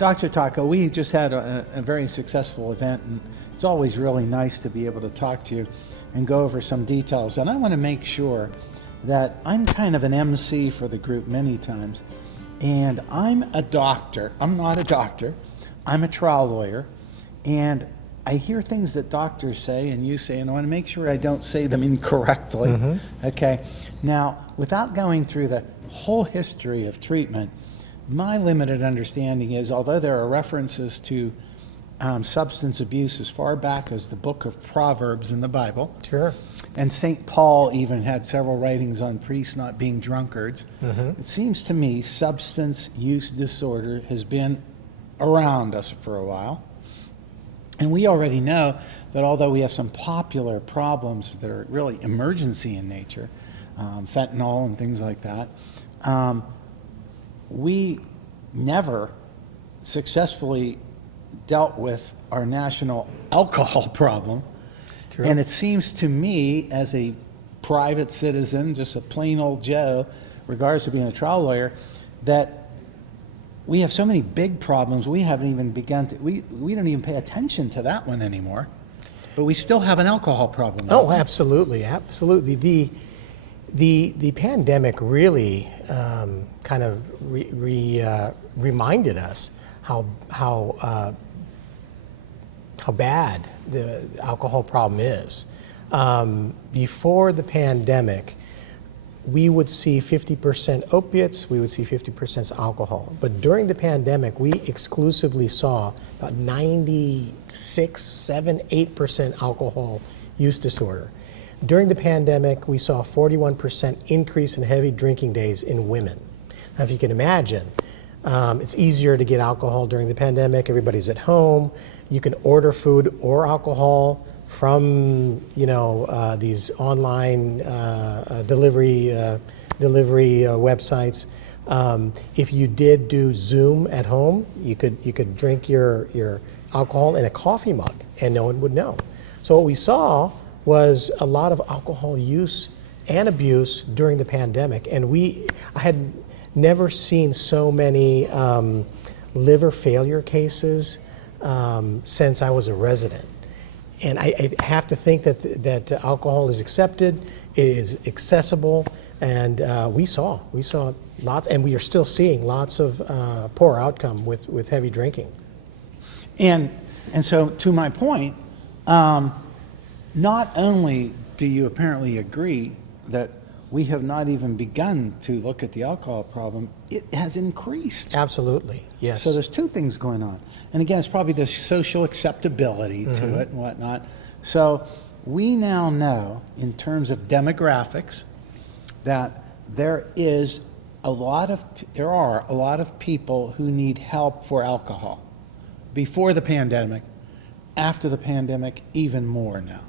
Dr. Taca, we just had a very successful event, and it's always really nice to be able to talk to you and go over some details. And I want to make sure that I'm kind of an MC for the group many times, and I'm a doctor. I'm not a doctor. I'm a trial lawyer, and I hear things that doctors say and you say, and I want to make sure I don't say them incorrectly. Okay. Now, without going through the whole history of treatment, my limited understanding is, although there are references to substance abuse as far back as the book of Proverbs in the Bible. Sure. And St. Paul even had several writings on priests not being drunkards. It seems to me substance use disorder has been around us for a while. And we already know that although we have some popular problems that are really emergency in nature, fentanyl and things like that, we never successfully dealt with our national alcohol problem. True. And it seems to me, as a private citizen, just a plain old Joe, regardless of being a trial lawyer, that we have so many big problems we haven't even begun to, we don't even pay attention to that one anymore, but we still have an alcohol problem. Oh, absolutely, absolutely. The pandemic really kind of reminded us how bad the alcohol problem is. Before the pandemic, we would see 50% opiates, we would see 50% alcohol. But during the pandemic, we exclusively saw about 96, 7, 8% alcohol use disorder. During the pandemic, we saw a 41% increase in heavy drinking days in women. Now, if you can imagine, it's easier to get alcohol during the pandemic. Everybody's at home. You can order food or alcohol from these online delivery websites. If you did do Zoom at home, you could drink your alcohol in a coffee mug, and no one would know. So what we saw was a lot of alcohol use and abuse during the pandemic, and I had never seen so many liver failure cases since I was a resident. And I have to think that alcohol is accepted, is accessible, and we saw lots, and we are still seeing lots of poor outcome with heavy drinking. And so, to my point, not only do you apparently agree that we have not even begun to look at the alcohol problem, it has increased. Absolutely, yes. So there's two things going on. And again, it's probably the social acceptability to it and whatnot. So we now know, in terms of demographics, that there are a lot of people who need help for alcohol. Before the pandemic, after the pandemic, even more now.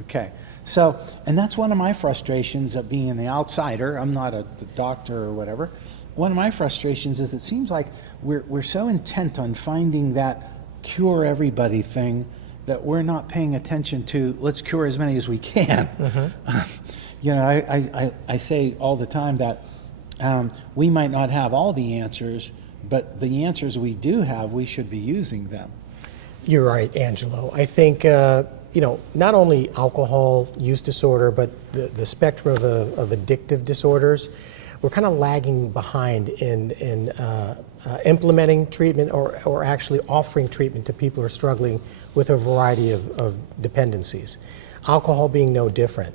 Okay. So, and that's one of my frustrations of being the outsider. I'm not a doctor or whatever. One of my frustrations is it seems like we're so intent on finding that cure everybody thing that we're not paying attention to, let's cure as many as we can. I say all the time that we might not have all the answers, but the answers we do have, we should be using them. You're right, Angelo. I think not only alcohol use disorder, but the spectrum of addictive disorders, we're kind of lagging behind in implementing treatment or actually offering treatment to people who are struggling with a variety of dependencies. Alcohol being no different.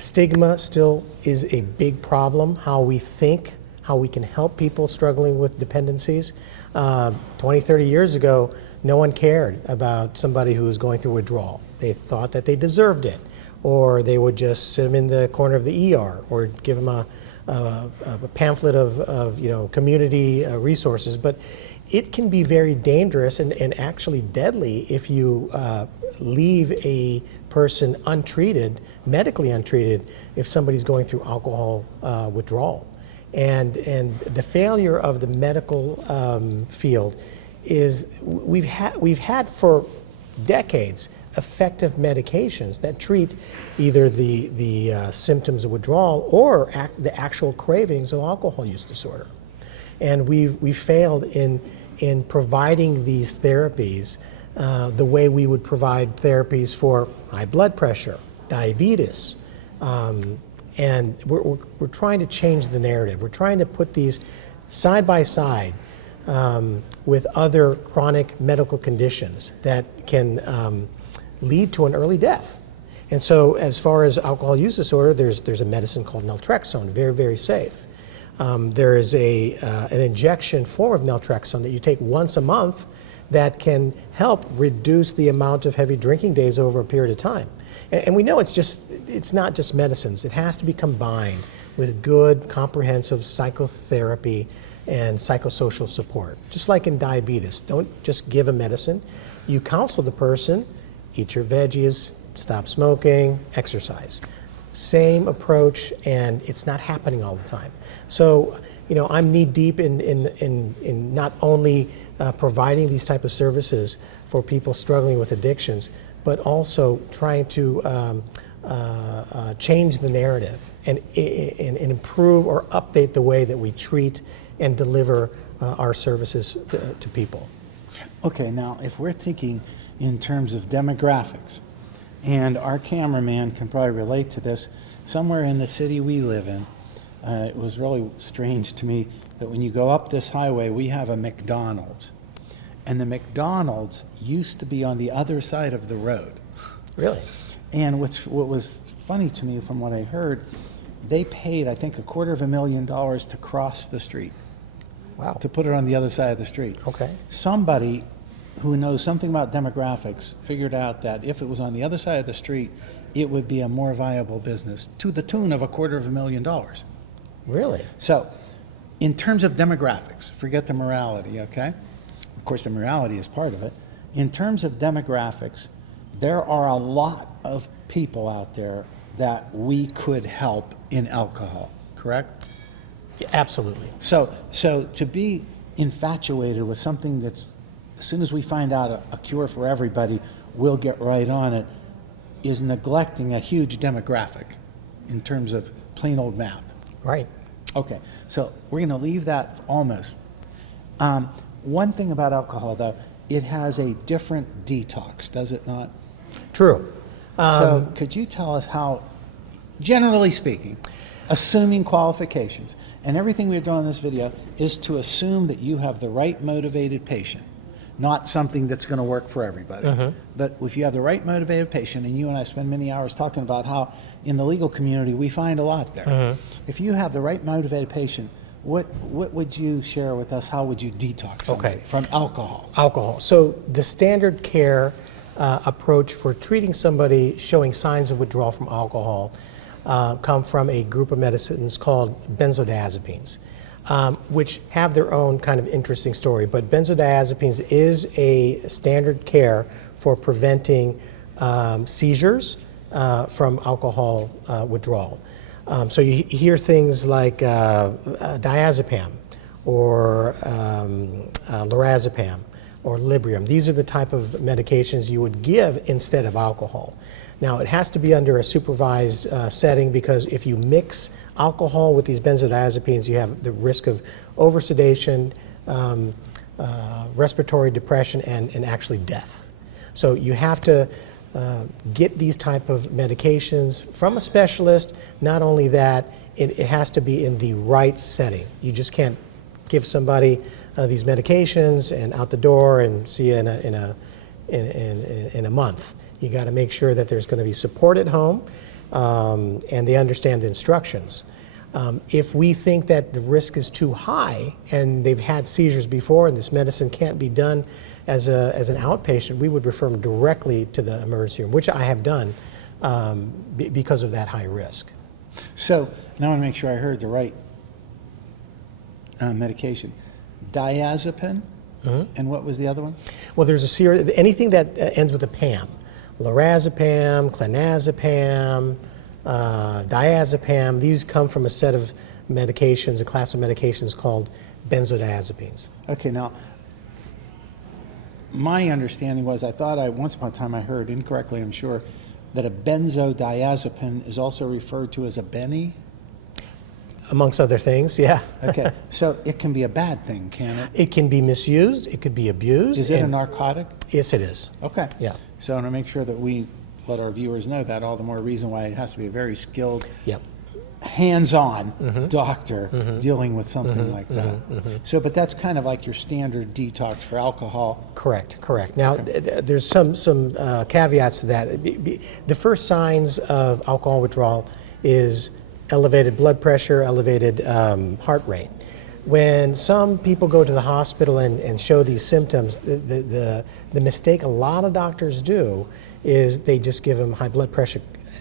Stigma still is a big problem, how we think, how we can help people struggling with dependencies. 20, 30 years ago, no one cared about somebody who was going through withdrawal. They thought that they deserved it, or they would just sit them in the corner of the ER, or give them a pamphlet of community resources. But it can be very dangerous and actually deadly if you leave a person untreated, medically untreated, if somebody's going through alcohol withdrawal. And the failure of the medical field is we've had for decades effective medications that treat either the symptoms of withdrawal or the actual cravings of alcohol use disorder. And we've failed in providing these therapies the way we would provide therapies for high blood pressure, diabetes, and we're trying to change the narrative. We're trying to put these side by side with other chronic medical conditions that can lead to an early death. And so as far as alcohol use disorder, there's a medicine called naltrexone, very, very safe. There is an injection form of naltrexone that you take once a month that can help reduce the amount of heavy drinking days over a period of time. And we know it's not just medicines. It has to be combined with good, comprehensive psychotherapy and psychosocial support. Just like in diabetes, don't just give a medicine. You counsel the person, eat your veggies, stop smoking, exercise. Same approach, and it's not happening all the time. So, I'm knee deep in not only providing these type of services for people struggling with addictions, but also trying to change the narrative and improve or update the way that we treat and deliver our services to people. Okay, now if we're thinking in terms of demographics, and our cameraman can probably relate to this, somewhere in the city we live in, it was really strange to me that when you go up this highway, we have a McDonald's. And the McDonald's used to be on the other side of the road. Really? And what was funny to me from what I heard, they paid, I think, $250,000 to cross the street. Wow. To put it on the other side of the street. Okay. Somebody who knows something about demographics figured out that if it was on the other side of the street, it would be a more viable business to the tune of $250,000. Really? So, in terms of demographics, forget the morality, okay? Of course, the morality is part of it. In terms of demographics, there are a lot of people out there that we could help in alcohol, correct? Yeah, absolutely. So to be infatuated with something that's, as soon as we find out a cure for everybody, we'll get right on it, is neglecting a huge demographic in terms of plain old math. Right. Okay, so we're going to leave that almost. One thing about alcohol, though, it has a different detox, does it not? True. So could you tell us how, generally speaking, assuming qualifications, and everything we're doing in this video is to assume that you have the right motivated patient, not something that's going to work for everybody. But if you have the right motivated patient, and you and I spend many hours talking about how in the legal community we find a lot there. If you have the right motivated patient, what would you share with us? How would you detox somebody from alcohol? Alcohol. So the standard care approach for treating somebody showing signs of withdrawal from alcohol come from a group of medicines called benzodiazepines, which have their own kind of interesting story. But benzodiazepines is a standard care for preventing seizures from alcohol withdrawal. So you hear things like diazepam or lorazepam or Librium. These are the type of medications you would give instead of alcohol. Now, it has to be under a supervised setting, because if you mix alcohol with these benzodiazepines, you have the risk of oversedation, respiratory depression, and actually death. So you have to get these type of medications from a specialist. Not only that, it has to be in the right setting. You just can't give somebody these medications and out the door and see you in a month. You got to make sure that there's going to be support at home and they understand the instructions. If we think that the risk is too high and they've had seizures before and this medicine can't be done as an outpatient, we would refer them directly to the emergency room, which I have done because of that high risk. So now I want to make sure I heard the right medication. Diazepam, and what was the other one? Well, there's a series, anything that ends with a PAM. Lorazepam, clonazepam, diazepam, these come from a set of medications, a class of medications called benzodiazepines. Okay, now, my understanding was, once upon a time I heard, incorrectly I'm sure, that a benzodiazepine is also referred to as a Benny? Amongst other things, yeah. Okay, so it can be a bad thing, can it? It can be misused, it could be abused. Is it a and- narcotic? Yes, it is. Okay. Yeah. So I want to make sure that we let our viewers know that, all the more reason why it has to be a very skilled, Yep. hands-on doctor dealing with something like that. So, but that's kind of like your standard detox for alcohol. Correct. Now, there's some caveats to that. The first signs of alcohol withdrawal is elevated blood pressure, elevated heart rate. When some people go to the hospital and show these symptoms, the mistake a lot of doctors do is they just give them high blood pressure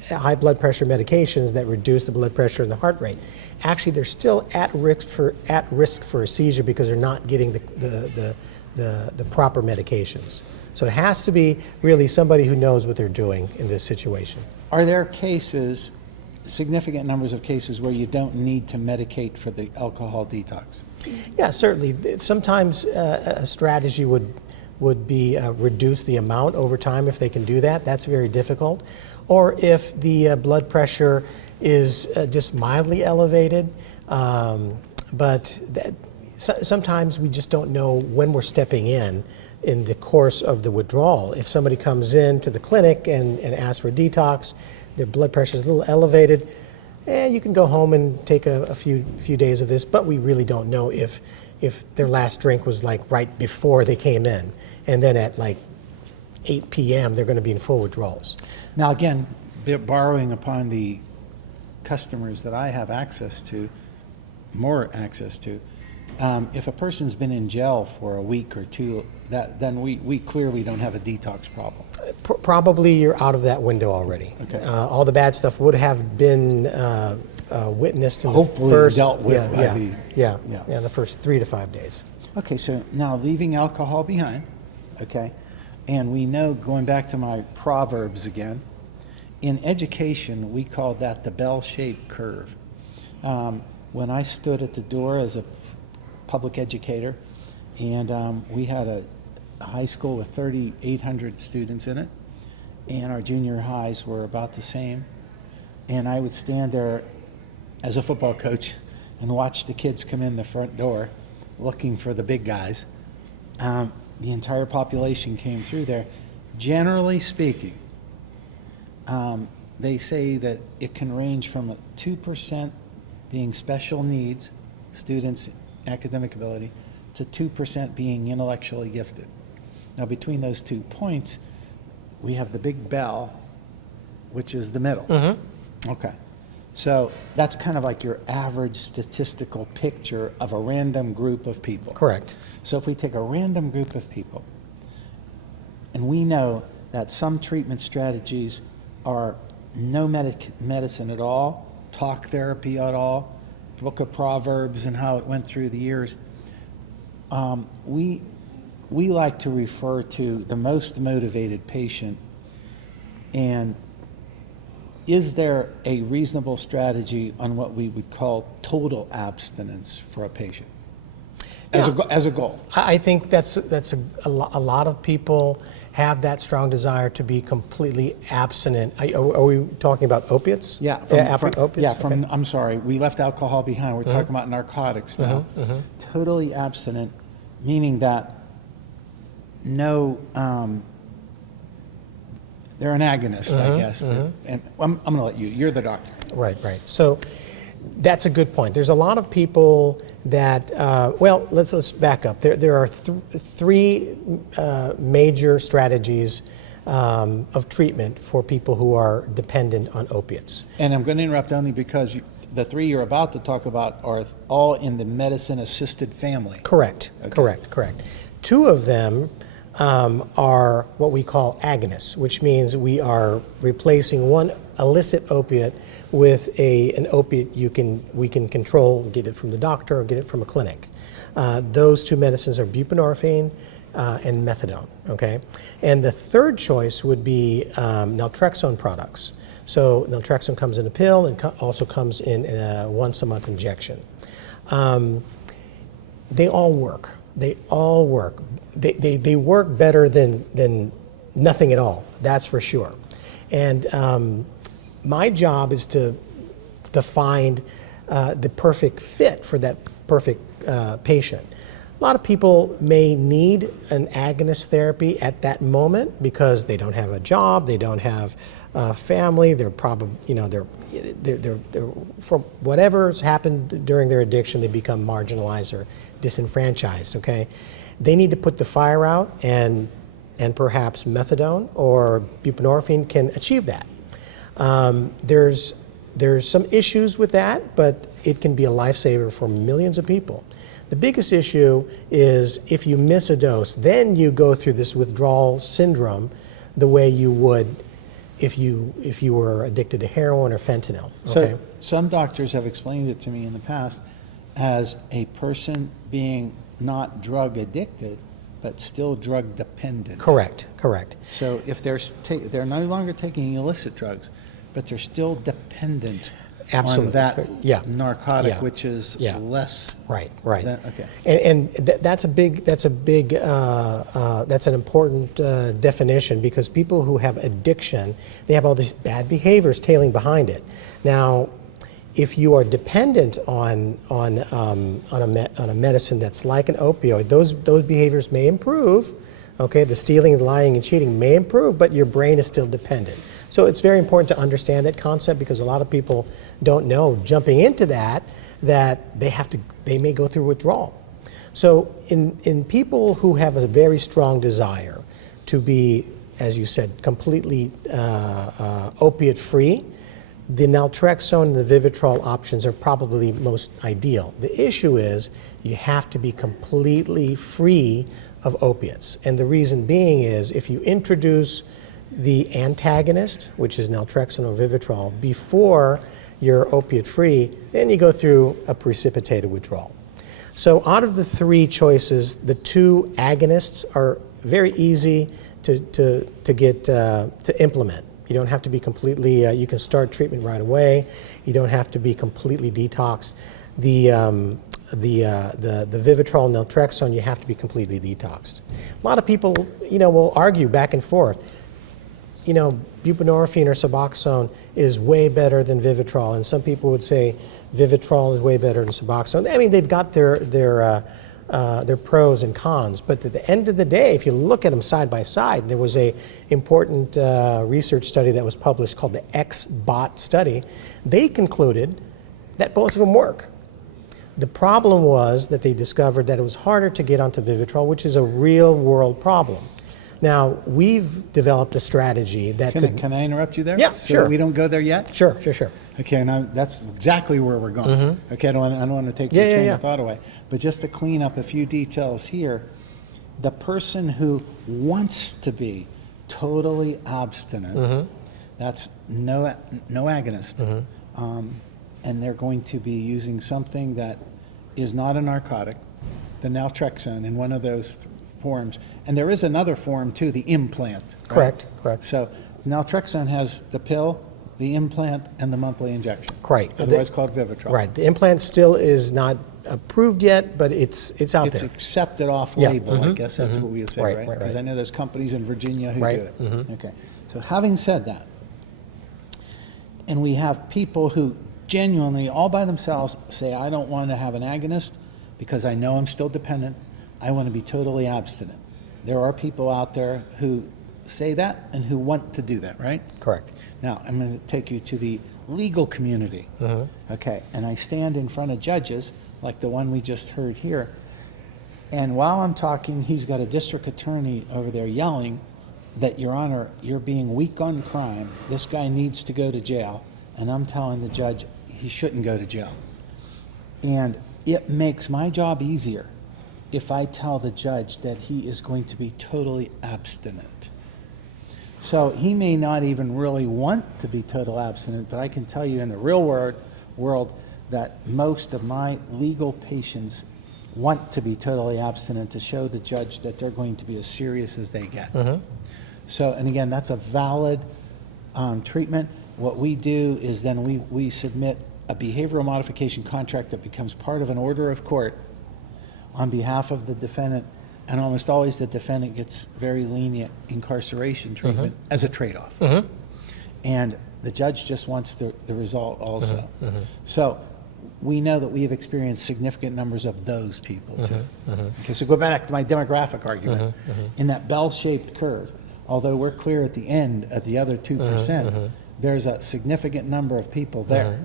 medications that reduce the blood pressure and the heart rate. Actually, they're still at risk for a seizure because they're not getting the proper medications. So it has to be really somebody who knows what they're doing in this situation. Are there cases, significant numbers of cases, where you don't need to medicate for the alcohol detox? Yeah, certainly. Sometimes a strategy would be reduce the amount over time if they can do that. That's very difficult. Or if the blood pressure is just mildly elevated, sometimes we just don't know when we're stepping in the course of the withdrawal. If somebody comes in to the clinic and asks for a detox, their blood pressure is a little elevated, you can go home and take a few days of this, but we really don't know if their last drink was like right before they came in, and then at like 8 p.m. they're going to be in full withdrawals. Now, again, borrowing upon the customers that I have more access to, if a person's been in jail for a week or two, then we clearly don't have a detox problem. Probably you're out of that window already. Okay. All the bad stuff would have been witnessed in Hopefully the first dealt with by the first 3 to 5 days. Okay, so now leaving alcohol behind, okay, and we know, going back to my proverbs again, in education we call that the bell-shaped curve. When I stood at the door as a public educator, and we had a high school with 3,800 students in it, and our junior highs were about the same, and I would stand there as a football coach and watch the kids come in the front door looking for the big guys. The entire population came through there. Generally speaking, they say that it can range from 2% being special needs, students' academic ability, to 2% being intellectually gifted. Now, between those 2 points, we have the big bell, which is the middle. Okay. So that's kind of like your average statistical picture of a random group of people. Correct. So if we take a random group of people, and we know that some treatment strategies are no medicine at all, talk therapy at all, Book of Proverbs and how it went through the years, we like to refer to the most motivated patient. And is there a reasonable strategy on what we would call total abstinence for a patient as a goal? I think that's a lot of people have that strong desire to be completely abstinent. Are we talking about opiates? Yeah, opiates? Yeah, Okay. I'm sorry, we left alcohol behind. We're talking about narcotics now. Totally abstinent, meaning that no, they're an agonist, I guess. And I'm going to let you're the doctor. Right. So that's a good point. There's a lot of people that, let's back up. There are three major strategies of treatment for people who are dependent on opiates. And I'm going to interrupt only because the three you're about to talk about are all in the medicine-assisted family. Correct. Okay. Correct. Two of them are what we call agonists, which means we are replacing one illicit opiate with an opiate we can control, get it from the doctor or get it from a clinic. Those two medicines are buprenorphine and methadone, okay? And the third choice would be naltrexone products. So naltrexone comes in a pill and also comes in a once-a-month injection. They all work. They work better than nothing at all, that's for sure. And my job is to find the perfect fit for that perfect patient. A lot of people may need an agonist therapy at that moment because they don't have a job, they don't have a family, they're probably, they're from whatever's happened during their addiction, they become marginalized or disenfranchised, okay? They need to put the fire out, and perhaps methadone or buprenorphine can achieve that. There's some issues with that, but it can be a lifesaver for millions of people. The biggest issue is if you miss a dose, then you go through this withdrawal syndrome the way you would if you were addicted to heroin or fentanyl. Okay? So some doctors have explained it to me in the past as a person being not drug addicted, but still drug dependent. Correct. So if they're no longer taking illicit drugs, but they're still dependent Absolutely. on that Yeah. narcotic, Yeah. which is Yeah. less. Right. Okay. And that's an important definition, because people who have addiction, they have all these bad behaviors tailing behind it. Now, if you are dependent on a medicine that's like an opioid, those behaviors may improve. Okay, the stealing, the lying, and cheating may improve, but your brain is still dependent. So it's very important to understand that concept, because a lot of people don't know, jumping into that they may go through withdrawal. So in people who have a very strong desire to be, as you said, completely opiate free, the naltrexone and the Vivitrol options are probably most ideal. The issue is you have to be completely free of opiates. And the reason being is if you introduce the antagonist, which is naltrexone or Vivitrol, before you're opiate free, then you go through a precipitated withdrawal. So out of the three choices, the two agonists are very easy to implement. You don't have to be completely, you can start treatment right away. You don't have to be completely detoxed. The Vivitrol and naltrexone, you have to be completely detoxed. A lot of people, will argue back and forth. Buprenorphine or Suboxone is way better than Vivitrol, and some people would say Vivitrol is way better than Suboxone. I mean, they've got their pros and cons, but at the end of the day, if you look at them side by side, there was a important research study that was published called the XBOT study. They concluded that both of them work. The problem was that they discovered that it was harder to get onto Vivitrol, which is a real world problem. Now, we've developed a strategy that Can I interrupt you there? Yeah, so sure. We don't go there yet? Sure. Okay, and that's exactly where we're going. Okay, I don't want to take your train of thought away. But just to clean up a few details here, the person who wants to be totally abstinent, that's no agonist, and they're going to be using something that is not a narcotic, the naltrexone, in one of those forms. And there is another form too, the implant. Right? Correct. So naltrexone has the pill, the implant, and the monthly injection. Correct. Otherwise called Vivitrol. Right. The implant still is not approved yet, but it's out It's there. accepted off-label, I guess that's what we would say, Right, right? right. Because I know there's companies in Virginia who Right. do it. Okay. So having said that, and we have people who genuinely, all by themselves, say, I don't want to have an agonist because I know I'm still dependent. I want to be totally abstinent. There are people out there who say that and who want to do that, right? Correct. Now, I'm going to take you to the legal community. Okay, and I stand in front of judges, like the one we just heard here, and while I'm talking, he's got a district attorney over there yelling that, Your Honor, you're being weak on crime, this guy needs to go to jail, and I'm telling the judge he shouldn't go to jail. And it makes my job easier if I tell the judge that he is going to be totally abstinent. So he may not even really want to be total abstinent, but I can tell you in the real world that most of my legal patients want to be totally abstinent to show the judge that they're going to be as serious as they get. So, and again, that's a valid treatment. What we do is then we submit a behavioral modification contract that becomes part of an order of court on behalf of the defendant, and almost always the defendant gets very lenient incarceration treatment as a trade-off. And the judge just wants the result also. So we know that we have experienced significant numbers of those people too. Okay, so go back to my demographic argument. In that bell-shaped curve, although we're clear at the end at the other 2%, there's a significant number of people there.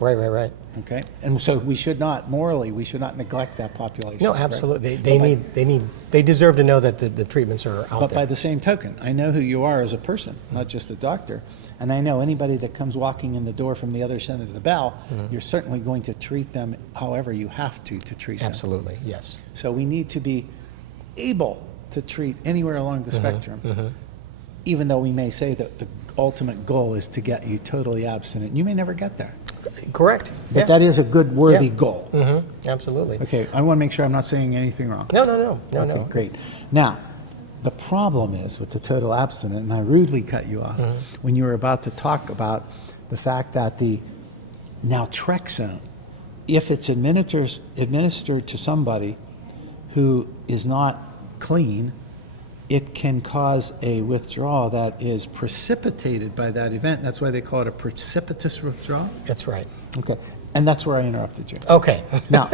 Right. Okay, and so we should not, morally, we should not neglect that population. No, correct? absolutely. They deserve to know that the treatments are out But there. by the same token, I know who you are as a person, not just a doctor. And I know anybody that comes walking in the door from the other side of the bell, you're certainly going to treat them however you have to treat them. Absolutely, yes. So we need to be able to treat anywhere along the spectrum, even though we may say that the ultimate goal is to get you totally abstinent. You may never get there, Correct. but that is a good, worthy goal. Absolutely. Okay, I want to make sure I'm not saying anything wrong. No. Okay, great. Now, the problem is with the total abstinent, and I rudely cut you off when you were about to talk about the fact that the naltrexone, if it's administered to somebody who is not clean, it can cause a withdrawal that is precipitated by that event. That's why they call it a precipitous withdrawal. That's right. Okay, and that's where I interrupted you. Okay. Now,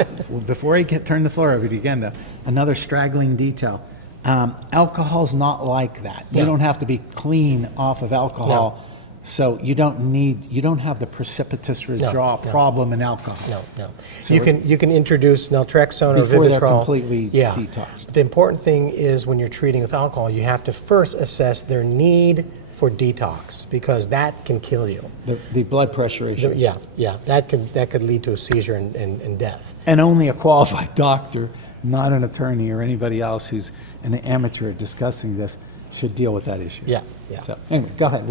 before I turn the floor over to you again, though, another straggling detail. Alcohol's not like that. You No. don't have to be clean off of alcohol, so you don't have the precipitous withdrawal no. problem in alcohol. No. So You can introduce naltrexone or Before they're Vivitrol. completely detoxed. The important thing is when you're treating with alcohol, you have to first assess their need for detox because that can kill you. The blood pressure issue. Yeah. That could lead to a seizure and death. And only a qualified doctor, not an attorney or anybody else who's an amateur discussing this, should deal with that issue. Yeah. So anyway, go ahead.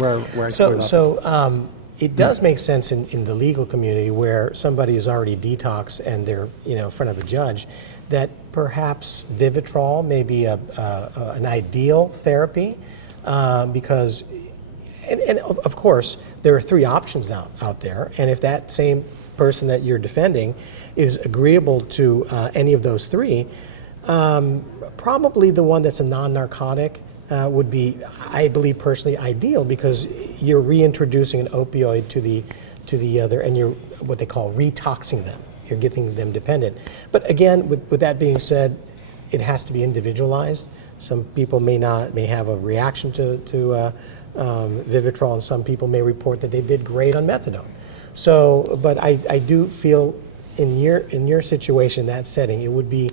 It does make sense in the legal community where somebody is already detoxed and they're in front of a judge, that perhaps Vivitrol may be an ideal therapy because, and of course, there are three options out there, and if that same person that you're defending is agreeable to any of those three, probably the one that's a non-narcotic would be, I believe personally, ideal because you're reintroducing an opioid to the other, and you're what they call retoxing them. You're getting them dependent. But again, with that being said, it has to be individualized. Some people may have a reaction to Vivitrol, and some people may report that they did great on methadone. So, but I do feel in your situation, that setting, it would be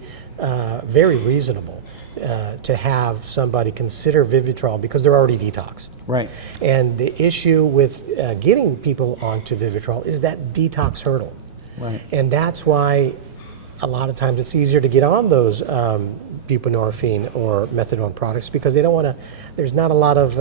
very reasonable to have somebody consider Vivitrol because they're already detoxed. Right. And the issue with getting people onto Vivitrol is that detox hurdle. Right. And that's why a lot of times it's easier to get on those buprenorphine or methadone products because they don't want to, there's not a lot of,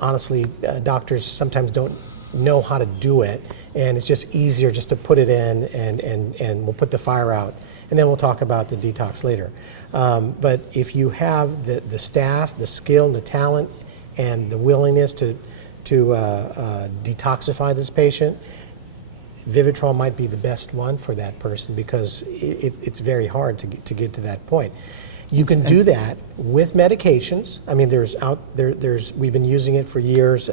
honestly, doctors sometimes don't know how to do it, and it's just easier just to put it in and we'll put the fire out, and then we'll talk about the detox later. But if you have the staff, the skill, the talent, and the willingness to detoxify this patient, Vivitrol might be the best one for that person because it's very hard to get to that point. You can do that with medications. I mean, we've been using it for years,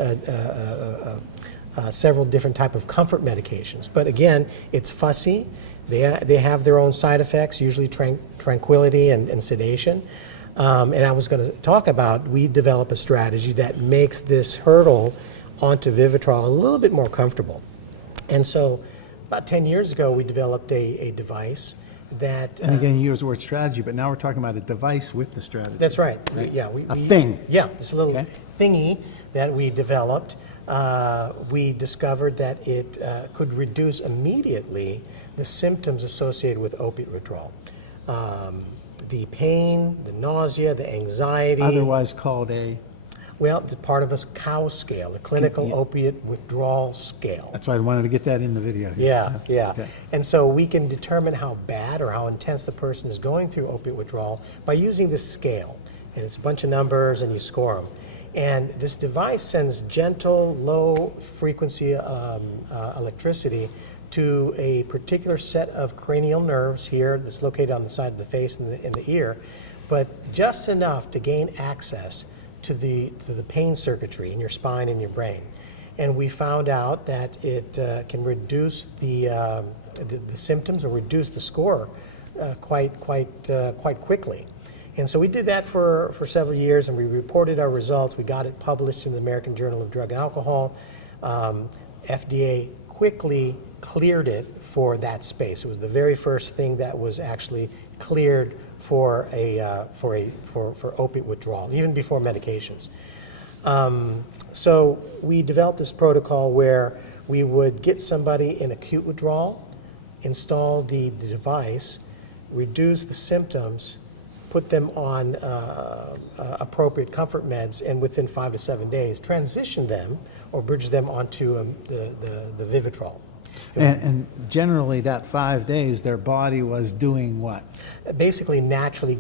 several different type of comfort medications. But again, it's fussy. They have their own side effects, usually tranquility and sedation. And I was going to talk about, we develop a strategy that makes this hurdle onto Vivitrol a little bit more comfortable. And so about 10 years ago, we developed a device that... And again, you use the word strategy, but now we're talking about a device with the strategy. That's right. Right? A thing. Yeah, this little Okay. thingy that we developed. We discovered that it could reduce immediately the symptoms associated with opiate withdrawal. The pain, the nausea, the anxiety. Otherwise called a... Well, the part of a COW scale, the clinical opiate withdrawal scale. That's why I wanted to get that in the video. Here. Yeah. Okay. And so we can determine how bad or how intense the person is going through opiate withdrawal by using this scale. And it's a bunch of numbers and you score them. And this device sends gentle, low frequency electricity to a particular set of cranial nerves here that's located on the side of the face and in the ear, but just enough to gain access to the pain circuitry in your spine and your brain. and we found out that it can reduce the symptoms or reduce the score quite quickly. And so we did that for several years, and we reported our results. We got it published in the American Journal of Drug and Alcohol. FDA quickly cleared it for that space. It was the very first thing that was actually cleared for opiate withdrawal, even before medications. So we developed this protocol where we would get somebody in acute withdrawal, install the device, reduce the symptoms, put them on appropriate comfort meds, and within 5 to 7 days, transition them or bridge them onto the Vivitrol. And generally, that 5 days, their body was doing what? Basically, naturally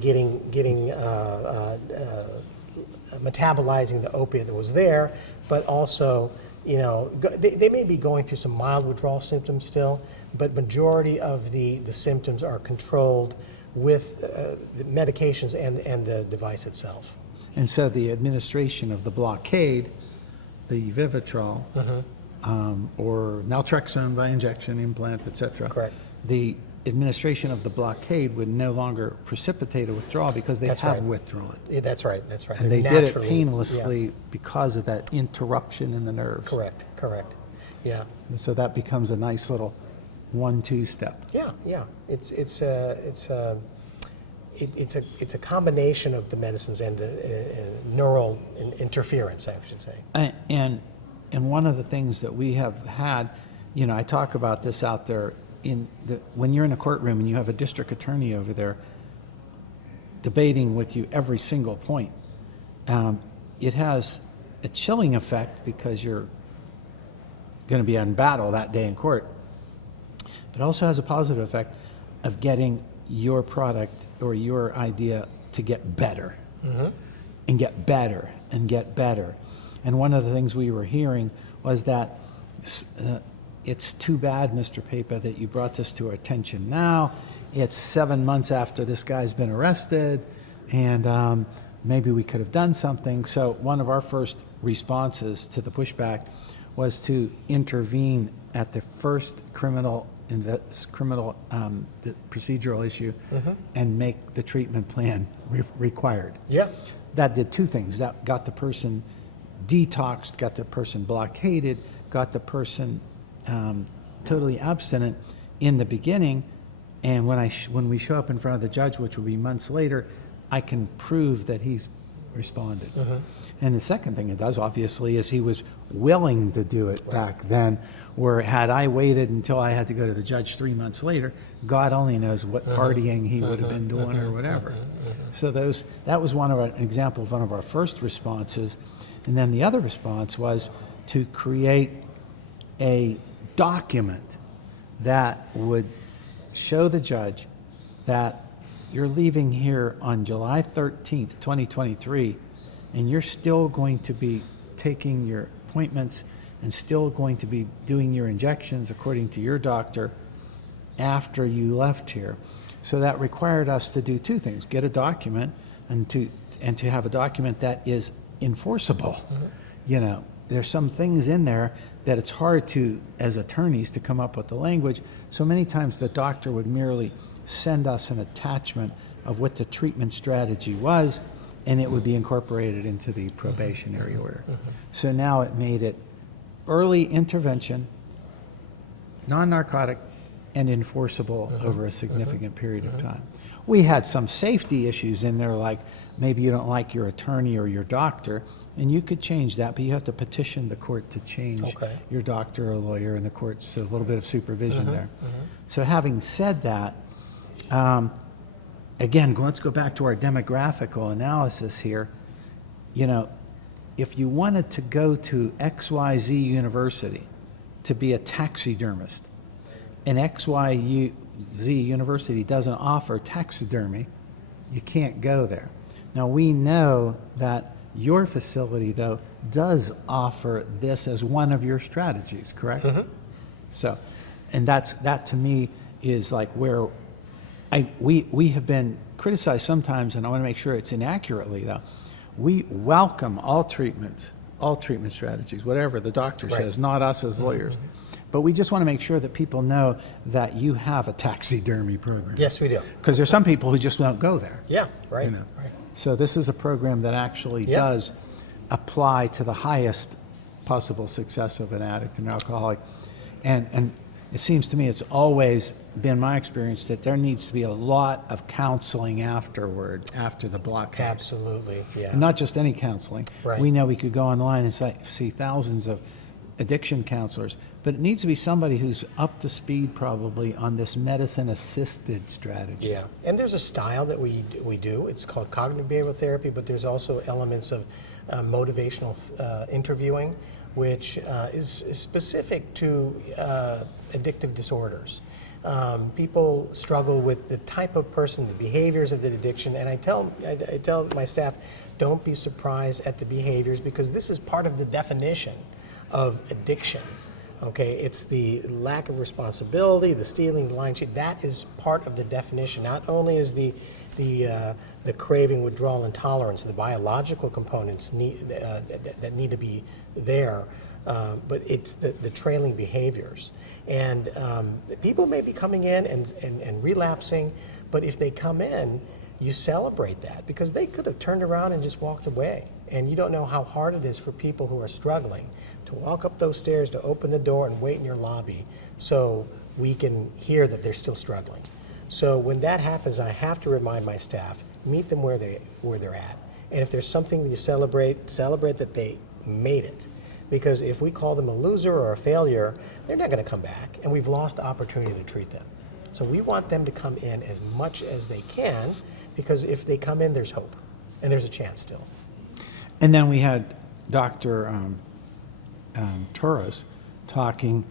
metabolizing the opiate that was there, but also, they may be going through some mild withdrawal symptoms still, but majority of the symptoms are controlled with the medications and the device itself. And so the administration of the blockade, the Vivitrol, or naltrexone by injection, implant, etc. Correct. The administration of the blockade would no longer precipitate a withdrawal because they have withdrawn. Yeah, that's right. And they did it painlessly because of that interruption in the nerves. Correct. Yeah. And so that becomes a nice little 1-2 step. Yeah. It's a combination of the medicines and the neural interference, I should say. And one of the things that we have had, I talk about this out there, when you're in a courtroom and you have a district attorney over there debating with you every single point, it has a chilling effect because you're going to be on battle that day in court. But it also has a positive effect of getting your product or your idea to get better, and get better and get better. And one of the things we were hearing was that it's too bad, Mr. Pepa, that you brought this to our attention now. It's 7 months after this guy's been arrested, and maybe we could have done something. So one of our first responses to the pushback was to intervene at the first criminal the procedural issue, and make the treatment plan required. Yeah. That did two things. That got the person detoxed, got the person blockaded, got the person totally abstinent in the beginning. And when we show up in front of the judge, which will be months later, I can prove that he's responded. And the second thing it does, obviously, is he was willing to do it back then, where had I waited until I had to go to the judge 3 months later, God only knows what partying he would have been doing or whatever. So that was an example of one of our first responses. And then the other response was to create a document that would show the judge that you're leaving here on July 13th, 2023, and you're still going to be taking your appointments and still going to be doing your injections according to your doctor after you left here. So that required us to do two things: get a document and to have a document that is enforceable. There's some things in there that it's hard to, as attorneys, to come up with the language. So many times the doctor would merely send us an attachment of what the treatment strategy was, and it would be incorporated into the probationary order. So now it made it early intervention, non-narcotic, and enforceable over a significant period of time. We had some safety issues in there, like maybe you don't like your attorney or your doctor, and you could change that, but you have to petition the court to change your doctor or lawyer, and the court's a little bit of supervision there. So having said that, again, let's go back to our demographical analysis here. If you wanted to go to XYZ University to be a taxidermist, and XYZ University doesn't offer taxidermy, you can't go there. Now, we know that your facility, though, does offer this as one of your strategies, correct? So, and that to me is like where we have been criticized sometimes, and I want to make sure it's inaccurately, though. We welcome all treatments all treatment strategies, whatever the doctor Right. says, not us as lawyers. But we just want to make sure that people know that you have a taxidermy program. Yes, we do. Because there's some people who just don't go there. Yeah, right, You know. right. So this is a program that actually Yeah. does apply to the highest possible success of an addict and alcoholic. And it seems to me it's always been my experience that there needs to be a lot of counseling afterward, after the blockade. Absolutely, yeah. And not just any counseling. Right. We know we could go online and see thousands of addiction counselors, but it needs to be somebody who's up to speed probably on this medicine-assisted strategy. Yeah, and there's a style that we do. It's called cognitive behavioral therapy, but there's also elements of motivational interviewing, which is specific to addictive disorders. People struggle with the type of person, the behaviors of the addiction, and I tell my staff, don't be surprised at the behaviors because this is part of the definition of addiction. Okay, it's the lack of responsibility, the stealing, the lying, cheating. That is part of the definition. Not only is the craving, withdrawal, intolerance, the biological components that need to be there, but it's the trailing behaviors. And people may be coming in and relapsing, but if they come in, you celebrate that because they could have turned around and just walked away. And you don't know how hard it is for people who are struggling to walk up those stairs, to open the door and wait in your lobby so we can hear that they're still struggling. So when that happens, I have to remind my staff, meet them where they're at. And if there's something that you celebrate that they made it. Because if we call them a loser or a failure, they're not going to come back, and we've lost the opportunity to treat them. So we want them to come in as much as they can, because if they come in, there's hope, and there's a chance still. And then we had Dr. Torres talking,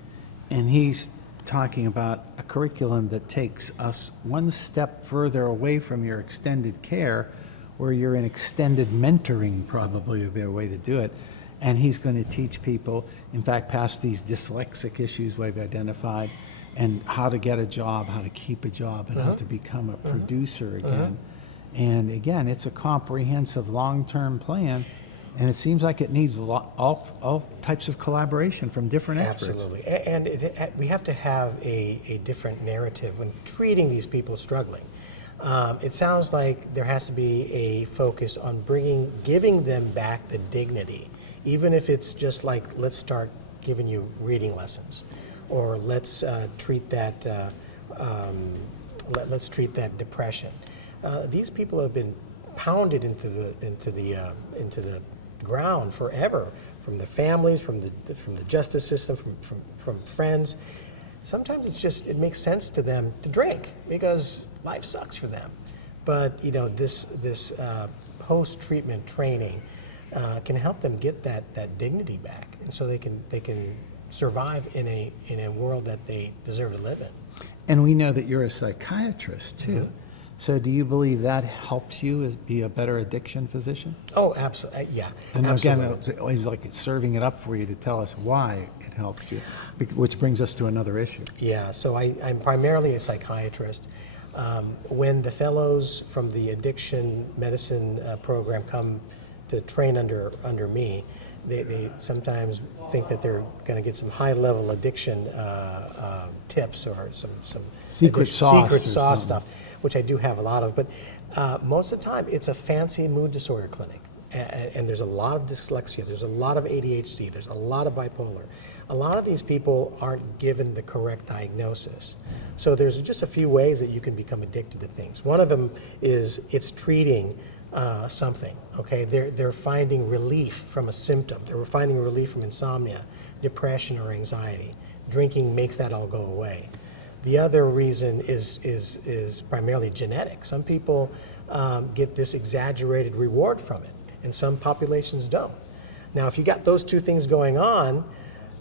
and he's talking about a curriculum that takes us one step further away from your extended care, where you're in extended mentoring probably would be a way to do it. And he's going to teach people, in fact, past these dyslexic issues we've identified, and how to get a job, how to keep a job, and how to become a producer again. And again, it's a comprehensive long-term plan, and it seems like it needs all types of collaboration from different experts. Absolutely, and we have to have a different narrative when treating these people struggling. It sounds like there has to be a focus on giving them back the dignity, even if it's just like, let's start giving you reading lessons, or let's treat that depression. These people have been pounded into the ground forever, from the families, from the justice system, from friends. Sometimes it makes sense to them to drink because life sucks for them. But this post-treatment training can help them get that dignity back, and so they can survive in a world that they deserve to live in. And we know that you're a psychiatrist too. So do you believe that helps you be a better addiction physician? Oh, absolutely, yeah, And absolutely. again, it's always like it's serving it up for you to tell us why it helps you, which brings us to another issue. Yeah, so I'm primarily a psychiatrist. When the fellows from the addiction medicine program come to train under me, they sometimes think that they're going to get some high-level addiction tips or some Secret sauce or something. stuff, which I do have a lot of. But most of the time, it's a fancy mood disorder clinic. And there's a lot of dyslexia, there's a lot of ADHD, there's a lot of bipolar. A lot of these people aren't given the correct diagnosis. So there's just a few ways that you can become addicted to things. One of them is it's treating something, okay? They're finding relief from a symptom. They're finding relief from insomnia, depression, or anxiety. Drinking makes that all go away. The other reason is primarily genetic. Some people get this exaggerated reward from it, and some populations don't. Now, if you got those two things going on,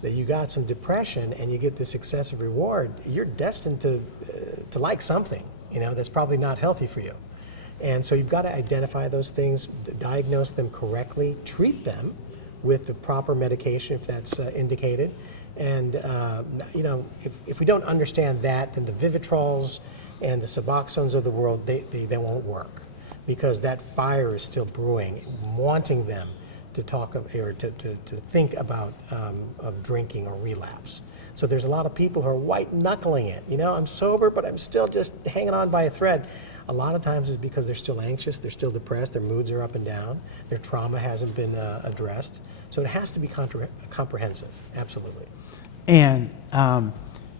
that you got some depression and you get this excessive reward, you're destined to like something, that's probably not healthy for you. And so you've got to identify those things, diagnose them correctly, treat them with the proper medication if that's indicated. And if we don't understand that, then the Vivitrols and the Suboxones of the world, they won't work, because that fire is still brewing, wanting them to talk of, or to think about of drinking or relapse. So there's a lot of people who are white knuckling it. You know, I'm sober, but I'm still just hanging on by a thread. A lot of times it's because they're still anxious, they're still depressed, their moods are up and down, their trauma hasn't been addressed. So it has to be comprehensive, absolutely. And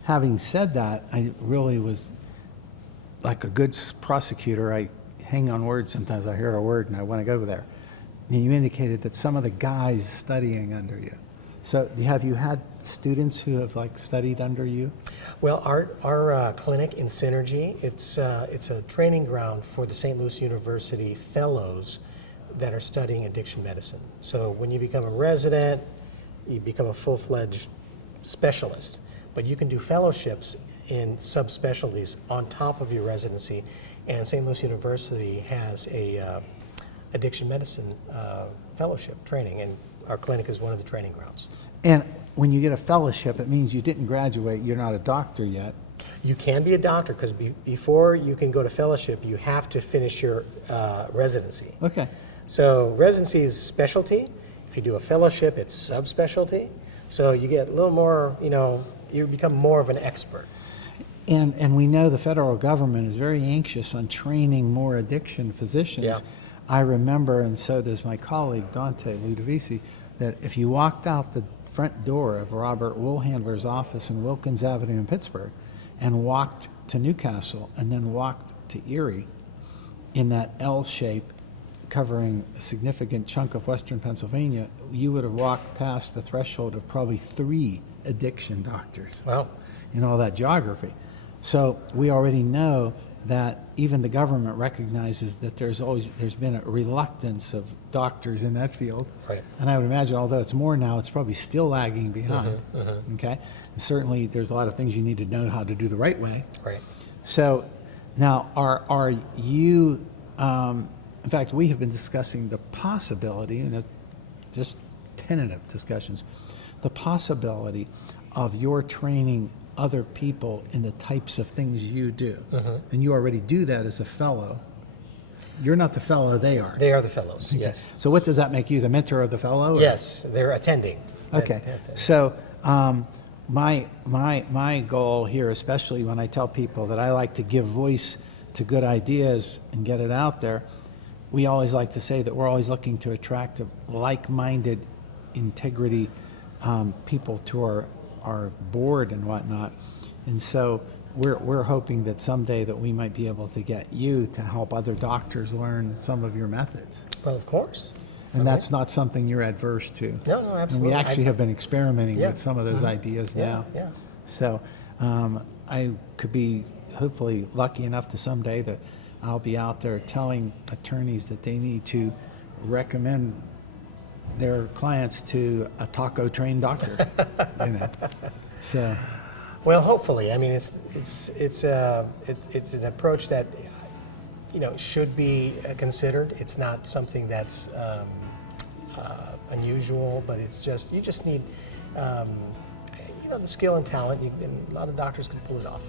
having said that, I really was like a good prosecutor. I hang on words sometimes. I hear a word and I want to go there. And you indicated that some of the guys studying under you. So have you had students who have like studied under you? Well, our clinic in Synergy, it's a training ground for the St. Louis University fellows that are studying addiction medicine. So when you become a resident, you become a full-fledged specialist, but you can do fellowships in subspecialties on top of your residency. And St. Louis University has a addiction medicine fellowship training, and our clinic is one of the training grounds. And when you get a fellowship, it means you didn't graduate, you're not a doctor yet. You can be a doctor, because before you can go to fellowship, you have to finish your residency. Okay. So residency is specialty. If you do a fellowship, it's subspecialty. So you get a little more, you know, you become more of an expert. And we know the federal government is very anxious on training more addiction physicians. Yeah. I remember, and so does my colleague Dante Ludovisi, that if you walked out the front door of Robert Woolhandler's office in Wilkins Avenue in Pittsburgh and walked to Newcastle and then walked to Erie in that L shape covering a significant chunk of western Pennsylvania, you would have walked past the threshold of probably 3 addiction doctors. Wow. In all that geography. So we already know that even the government recognizes that there's been a reluctance of doctors in that field. Right. And I would imagine, although it's more now, it's probably still lagging behind. Okay. And certainly there's a lot of things you need to know how to do the right way. Right. So now are you, in fact, we have been discussing the possibility, and just tentative discussions, the possibility of your training other people in the types of things you do. And you already do that as a fellow. You're not the fellow, they are. They are the fellows, yes. So what does that make you, the mentor of the fellow? Or? Yes, they're attending. Okay. So my goal here, especially when I tell people that I like to give voice to good ideas and get it out there, we always like to say that we're always looking to attract like-minded integrity people to our board and whatnot. And so we're hoping that someday that we might be able to get you to help other doctors learn some of your methods. Well, of course. And that's not something you're adverse to. No, absolutely. And we actually have been experimenting with some of those ideas Yeah, now. yeah. So I could be hopefully lucky enough to someday that I'll be out there telling attorneys that they need to recommend their clients to a taco trained doctor. You know. So Well, hopefully. I mean, it's an approach that, you know, should be considered. It's not something that's unusual, but it's just, you just need, you know, the skill and talent. And a lot of doctors can pull it off.